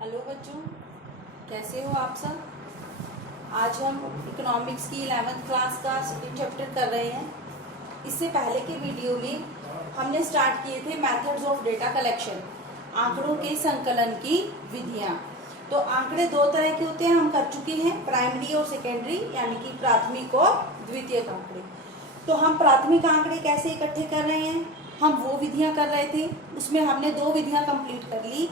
Hello बच्चों, कैसे हो आप सब। आज हम इकोनॉमिक्स की 11th क्लास का सेकंड चैप्टर कर रहे हैं। इससे पहले के वीडियो में हमने स्टार्ट किए थे मेथड्स ऑफ डेटा कलेक्शन, आंकड़ों के संकलन की विधियां। तो आंकड़े दो तरह के होते हैं, हम कर चुके हैं, प्राइमरी और सेकेंडरी, यानी कि प्राथमिक और द्वितीयक आंकड़े। तो हम प्राथमिक आंकड़े कैसे इकट्ठे कर रहे हैं, हम वो विधियां कर रहे थे। उसमें हमने दो विधियां कंप्लीट कर ली,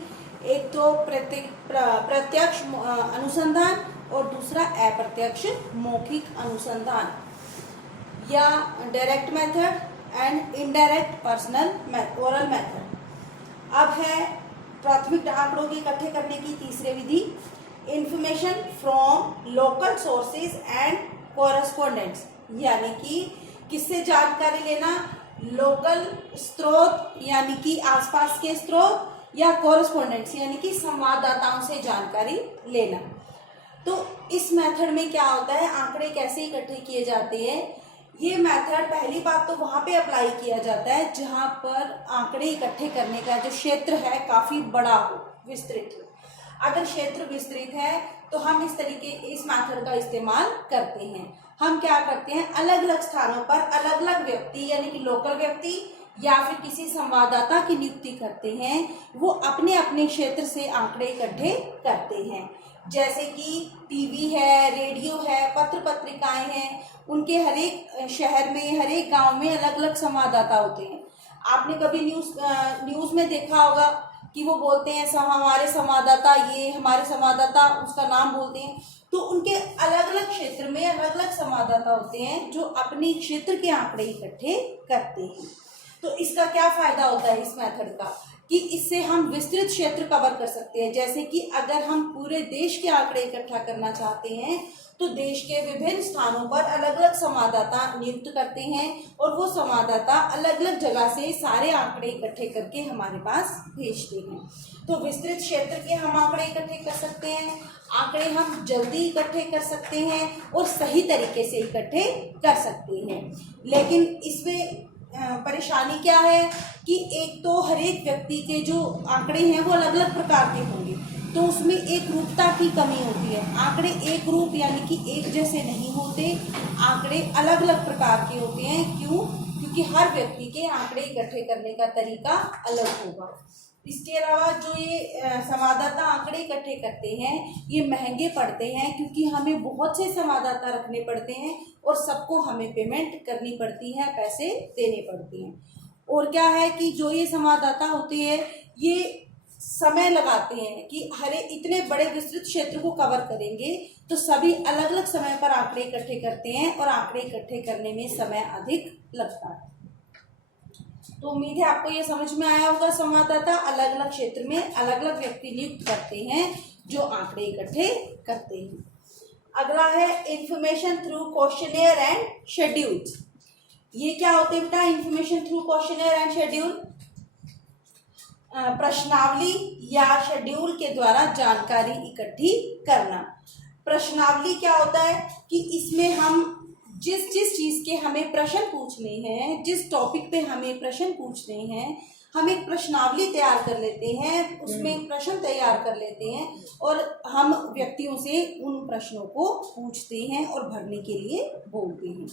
एक तो प्रत्यक्ष अनुसंधान और दूसरा अप्रत्यक्ष मौखिक अनुसंधान, या direct method and indirect personal oral method. अब है प्राथमिक आंकड़ों के इकट्ठे करने की तीसरी विधि, information from local sources and correspondents, यानी कि किससे जानकारी लेना, लोकल स्रोत यानी कि आसपास के स्रोत, या कोरेस्पोंडेंट्स यानी कि संवाददाताओं से जानकारी लेना। तो इस मेथड में क्या होता है, आंकड़े कैसे इकट्ठे किए जाते हैं। ये मेथड पहली बात तो वहां पे अप्लाई किया जाता है जहां पर आंकड़े इकट्ठे करने का जो क्षेत्र है काफी बड़ा हो, विस्तृत हो। अगर क्षेत्र विस्तृत है तो हम इस मेथड का इस्तेमाल करते हैं। हम क्या करते हैं, अलग अलग स्थानों पर अलग अलग व्यक्ति यानी कि लोकल व्यक्ति या फिर किसी संवाददाता की नियुक्ति करते हैं। वो अपने अपने क्षेत्र से आंकड़े इकट्ठे करते हैं, जैसे कि टीवी है, रेडियो है, पत्र पत्रिकाएं हैं, उनके हर एक शहर में, हर एक गांव में अलग अलग संवाददाता होते हैं। आपने कभी न्यूज में देखा होगा कि वो बोलते हैं हमारे संवाददाता, ये हमारे संवाददाता, उसका नाम बोलते हैं। तो उनके अलग अलग क्षेत्र में अलग अलग संवाददाता होते हैं जो अपने क्षेत्र के आंकड़े इकट्ठे करते हैं। तो इसका क्या फायदा होता है इस मेथड का, कि इससे हम विस्तृत क्षेत्र कवर कर सकते हैं। जैसे कि अगर हम पूरे देश के आंकड़े इकट्ठा करना चाहते हैं तो देश के विभिन्न स्थानों पर अलग अलग संवाददाता नियुक्त करते हैं और वो संवाददाता अलग अलग जगह से सारे आंकड़े इकट्ठे करके हमारे पास भेजते हैं। तो विस्तृत क्षेत्र के हम आंकड़े इकट्ठे कर सकते हैं, आंकड़े हम जल्दी इकट्ठे कर सकते हैं और सही तरीके से इकट्ठे कर सकते हैं। लेकिन इसमें परेशानी क्या है कि एक तो हर एक व्यक्ति के जो आंकड़े हैं वो अलग अलग प्रकार के होंगे, तो उसमें एक रूपता की कमी होती है। आंकड़े एक रूप यानी कि एक जैसे नहीं होते, आंकड़े अलग अलग प्रकार के होते हैं। क्यों? क्योंकि हर व्यक्ति के आंकड़े इकट्ठे करने का तरीका अलग होगा। इसके अलावा जो ये संवाददाता आंकड़े इकट्ठे करते हैं ये महंगे पड़ते हैं, क्योंकि हमें बहुत से संवाददाता रखने पड़ते हैं और सबको हमें पेमेंट करनी पड़ती है, पैसे देने पड़ते हैं। और क्या है कि जो ये संवाददाता होते हैं ये समय लगाते हैं कि हरे इतने बड़े विस्तृत क्षेत्र को कवर करेंगे, तो सभी अलग अलग समय पर आंकड़े इकट्ठे करते हैं और आंकड़े इकट्ठे करने में समय अधिक लगता है। तो उम्मीद है आपको ये समझ में आया होगा। संवाददाता अलग अलग क्षेत्र में अलग अलग व्यक्ति नियुक्त करते हैं जो आंकड़े इकट्ठे करते हैं। अगला है information through questionnaire and schedules. ये क्या होते हैं बेटा, information through questionnaire and schedule, प्रश्नावली या शेड्यूल के द्वारा जानकारी इकट्ठी करना। प्रश्नावली क्या होता है कि इसमें हम जिस चीज के हमें प्रश्न पूछने हैं, जिस टॉपिक पे हमें प्रश्न पूछने हैं, हम एक प्रश्नावली तैयार कर लेते हैं, उसमें प्रश्न तैयार कर लेते हैं और हम व्यक्तियों से उन प्रश्नों को पूछते हैं और भरने के लिए बोलते हैं।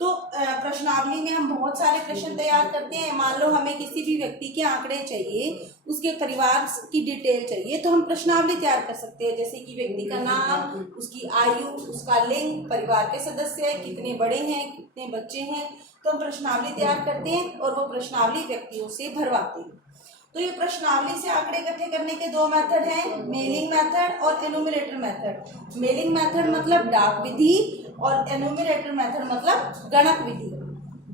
तो प्रश्नावली में हम बहुत सारे प्रश्न तैयार करते हैं। मान लो हमें किसी भी व्यक्ति के आंकड़े चाहिए, उसके परिवार की डिटेल चाहिए, तो हम प्रश्नावली तैयार कर सकते हैं, जैसे कि व्यक्ति का नाम, उसकी आयु, उसका लिंग, परिवार के सदस्य कितने बड़े हैं, कितने बच्चे हैं। तो हम प्रश्नावली तैयार करते हैं और वो प्रश्नावली व्यक्तियों से भरवाते हैं। तो ये प्रश्नावली से आंकड़े इकट्ठे करने के दो मेथड हैं, मेलिंग मेथड और एनुमरेटर मेथड। मेलिंग मेथड मतलब डाक विधि और एनुमरेटर मेथड मतलब गणक विधि।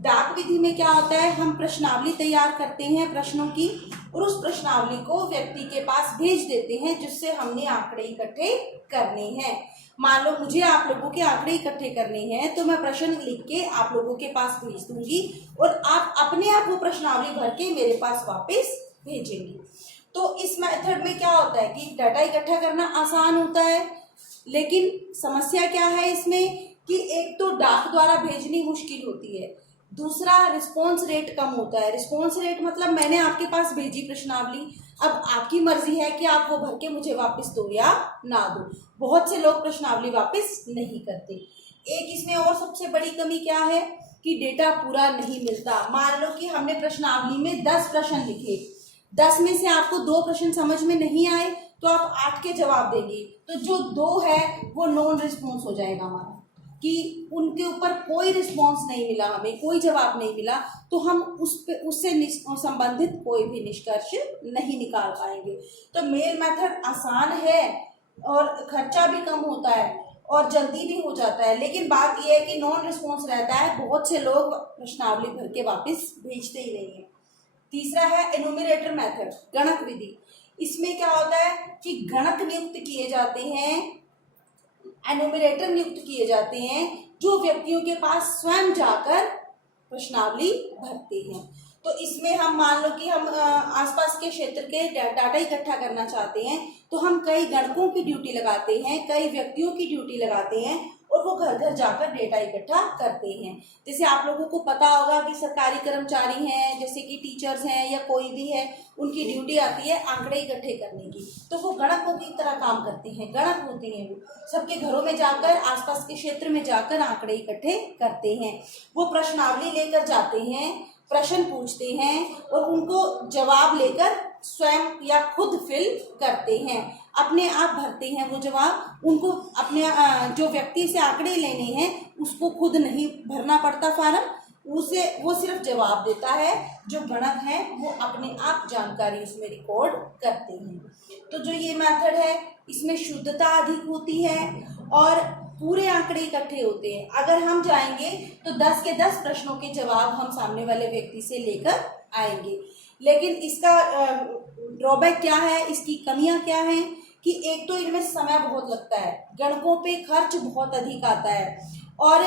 डाक विधि में क्या होता है, हम प्रश्नावली तैयार करते हैं प्रश्नों की और उस प्रश्नावली को व्यक्ति के पास भेज देते हैं जिससे हमने आंकड़े इकट्ठे करने हैं। मान लो मुझे आप लोगों के आंकड़े इकट्ठे करने हैं तो मैं प्रश्न लिख के आप लोगों के पास भेज दूंगी और आप अपने आप वो प्रश्नावली भर के मेरे पास वापस भेजेंगे। तो इस मेथड में क्या होता है कि डाटा इकट्ठा करना आसान होता है, लेकिन समस्या क्या है इसमें कि एक तो डाक द्वारा भेजनी मुश्किल होती है, दूसरा रिस्पॉन्स रेट कम होता है। रिस्पॉन्स रेट मतलब मैंने आपके पास भेजी प्रश्नावली, अब आपकी मर्जी है कि आप वो भर के मुझे वापस दो या ना दो। बहुत से लोग प्रश्नावली वापस नहीं करते। एक इसमें और सबसे बड़ी कमी क्या है कि डेटा पूरा नहीं मिलता। मान लो कि हमने प्रश्नावली में 10 प्रश्न लिखे, 10 में से आपको 2 प्रश्न समझ में नहीं आए तो आप 8 के जवाब देंगे, तो जो 2 है वो नॉन रिस्पॉन्स हो जाएगा हमारा, कि उनके ऊपर कोई रिस्पॉन्स नहीं मिला, हमें कोई जवाब नहीं मिला, तो हम उससे संबंधित कोई भी निष्कर्ष नहीं निकाल पाएंगे। तो मेल मेथड आसान है और खर्चा भी कम होता है और जल्दी भी हो जाता है, लेकिन बात यह है कि नॉन रिस्पॉन्स रहता है, बहुत से लोग प्रश्नावली भर के वापस भेजते ही नहीं है। तीसरा है एनुमरेटर मेथड, गणक विधि। इसमें क्या होता है कि गणक नियुक्त किए जाते हैं, एनुमरेटर नियुक्त किए जाते हैं जो व्यक्तियों के पास स्वयं जाकर प्रश्नावली भरते हैं। तो इसमें हम मान लो कि हम आसपास के क्षेत्र के डाटा इकट्ठा करना चाहते हैं, तो हम कई गणकों की ड्यूटी लगाते हैं, कई व्यक्तियों की ड्यूटी लगाते हैं और वो घर घर जाकर डेटा इकट्ठा करते हैं। जैसे आप लोगों को पता होगा कि सरकारी कर्मचारी हैं, जैसे कि टीचर्स हैं या कोई भी है, उनकी ड्यूटी आती है आंकड़े इकट्ठे करने की, तो वो गणकों की तरह काम करते हैं, गणक होते हैं। वो सबके घरों में जाकर, आसपास के क्षेत्र में जाकर आंकड़े इकट्ठे करते हैं। वो प्रश्नावली लेकर जाते हैं, प्रश्न पूछते हैं और उनको जवाब लेकर स्वयं या खुद फिल करते हैं, अपने आप भरते हैं वो जवाब। उनको अपने जो व्यक्ति से आंकड़े लेने हैं उसको खुद नहीं भरना पड़ता फार्म, उसे वो सिर्फ जवाब देता है। जो गणक है वो अपने आप जानकारी उसमें रिकॉर्ड करते हैं। तो जो ये मेथड है इसमें शुद्धता अधिक होती है और पूरे आंकड़े इकट्ठे होते हैं। अगर हम जाएंगे तो 10 के 10 प्रश्नों के जवाब हम सामने वाले व्यक्ति से लेकर आएंगे, लेकिन इसका ड्रॉबैक क्या है, इसकी कमियां क्या हैं कि एक तो इनमें समय बहुत लगता है, गणकों पे खर्च बहुत अधिक आता है और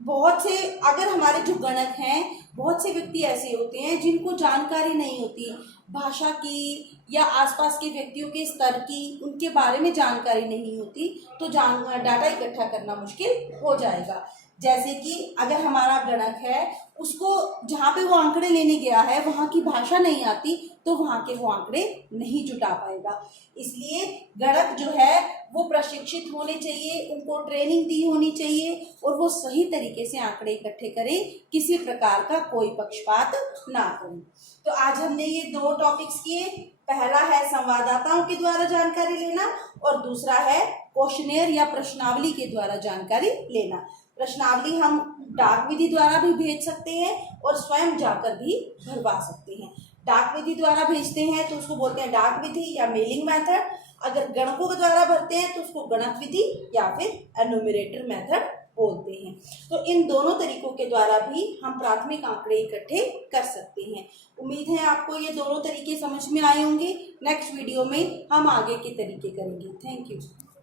बहुत से, अगर हमारे जो गणक हैं, बहुत से व्यक्ति ऐसे होते हैं जिनको जानकारी नहीं होती भाषा की या आसपास के व्यक्तियों के स्तर की, उनके बारे में जानकारी नहीं होती, तो डाटा इकट्ठा करना मुश्किल हो जाएगा। जैसे कि अगर हमारा गणक है, उसको जहाँ पे वो आंकड़े लेने गया है वहाँ की भाषा नहीं आती, तो वहाँ के वो आंकड़े नहीं जुटा पाएगा। इसलिए गणक जो है वो प्रशिक्षित होने चाहिए, उनको ट्रेनिंग दी होनी चाहिए और वो सही तरीके से आंकड़े इकट्ठे करें, किसी प्रकार का कोई पक्षपात ना करें। तो आज हमने ये 2 टॉपिक्स किए। पहला है संवाददाताओं के द्वारा जानकारी लेना और दूसरा है क्वेश्चनेयर या प्रश्नावली के द्वारा जानकारी लेना। प्रश्नावली हम डाक विधि द्वारा भी भेज सकते हैं और स्वयं जाकर भी भरवा सकते हैं। डाक विधि द्वारा भेजते हैं तो उसको बोलते हैं डाक विधि या मेलिंग मेथड। अगर गणकों के द्वारा भरते हैं तो उसको गणक विधि या फिर एनुमरेटर मेथड बोलते हैं। तो इन दोनों तरीकों के द्वारा भी हम प्राथमिक आंकड़े इकट्ठे कर सकते हैं। उम्मीद है आपको ये दोनों तरीके समझ में आए होंगे। नेक्स्ट वीडियो में हम आगे के तरीके करेंगे। Thank you.